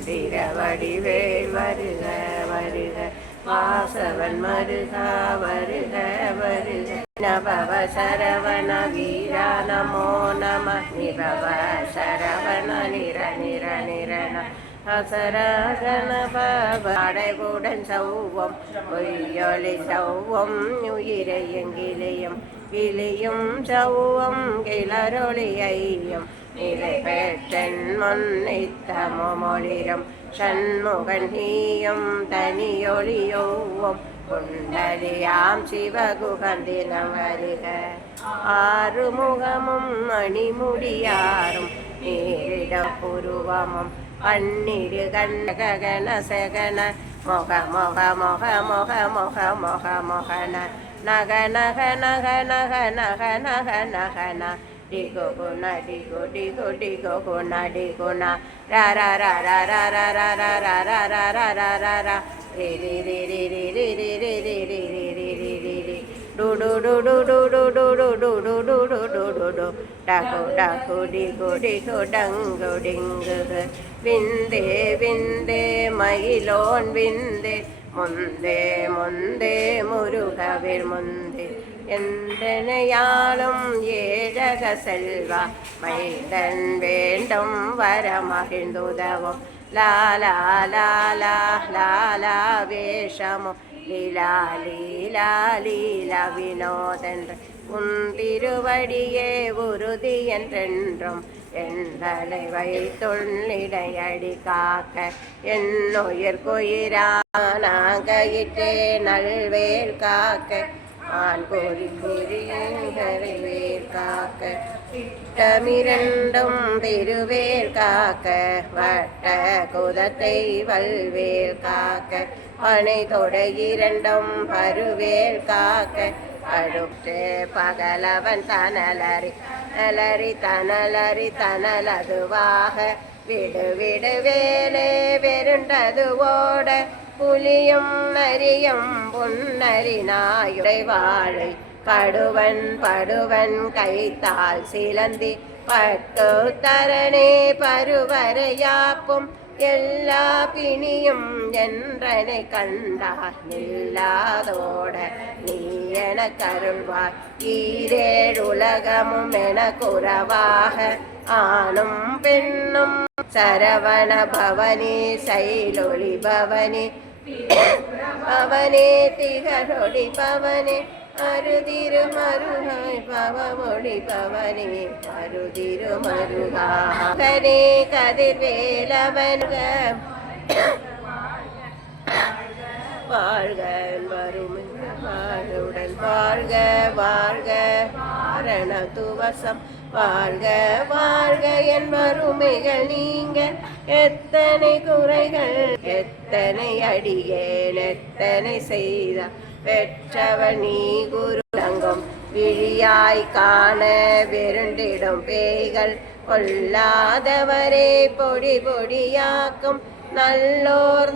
மந்திரவடிவேல் வருக வருக வாசவன் மருகா வருக வருக நபவ சரவண வீரா நமோ நம நிபவ சரவண நிர நிர நிரண அசரகண படைவுடன் சௌவம் பொய்யொலி சௌவம் உயிரையங்கிலையும் கிளியும் சௌவம் கிளரொளி ஐயம் நிலை பெற்றன் முன்னித்தமொழிரம் ஷண்முகன் நீயும் தனியொளியோவம் குண்டலியாம் சிவகுகந்தினம் வருக ஆறுமுகமும் மணிமுடியாரும் நீரிட புருவமும் பன்னிரு கண்ணகன சகன மொக மொக மொக மொக மொக மொக மொகன நக நக நக நக நக நக நகன டிகோ குண டிகோ டிகோ டிகோ குண டிகுண ரா ரா ரா ரா ரா ரா ரா ரா ரா ரா ரா ரா ரா ரா ரா ரி ரி ரி ரி ரி ரி ரி ரி ரி ரி ரி ரி ரி ரி ரி டு டு டு டு டு டு டு டு டு டு டு டு டு டு டு டகு டகு டிகு டிகு டங்கு டிங்கு விந்தே விந்தே மயிலோன் விந்தே முந்தே முந்தே முருகவிர் முந்தே எந்தனையாளும் ஏழக செல்வா மைந்தன் வேண்டும் வரமகிழ்ந்துதவும் லாலா லாலா லாலா வேஷமோ லீலா லீலா லீலா வினோதென்று உன் திருவடியே உறுதி என்றென்றும் எந்தலை வைத்துள்ளிடையடி காக்க என்னுயிர் குயிரானாகிட்டே நல்வேல் காக்க ஆண் கோரி குறிவேல் காக்க இட்டமிரண்டும் திருவேல் காக்க வட்ட குதத்தை வல்வேல் காக்க பனை தொடை இரண்டும் பருவேல் காக்க அடுத்து பகலவன் தனலறி நலரி தனலறி தனலதுவாக விடு விடு வேலே வெருண்டது ஓட புலியும் நரியும் புன்னரி நாயுடை வாழை படுவன் படுவன் கைத்தால் சிலந்தி பட்டு தரணே பருவரையாப்பும் எல்லா பிணியும் என்றனை கண்டார் நில்லாதோட நீ என கருள்வாய் ஈரேழுலகமும் என குறவாக ஆணும் பெண்ணும் சரவண பவனி சைலொளி பவனி பவனே திகழொளி பவனே அருதிரு மருகாய் பவமொழி பவனே அருதிரு மருகாகனே கதிர்வேலவன்க வாழ்க வரும் வாழுடன் வாழ்க வாழ்க மரண துவசம் வாழ்க வாழ்க என் வறுமைகள் நீங்க எத்தனை குறைகள் எத்தனை அடியேன் எத்தனை செய்த பெற்றவன் நீ குரு தங்கும் விழியாய் காண வெருண்டிடும் பேய்கள் கொல்லாதவரே பொடி பொடியாக்கும் நல்லோர்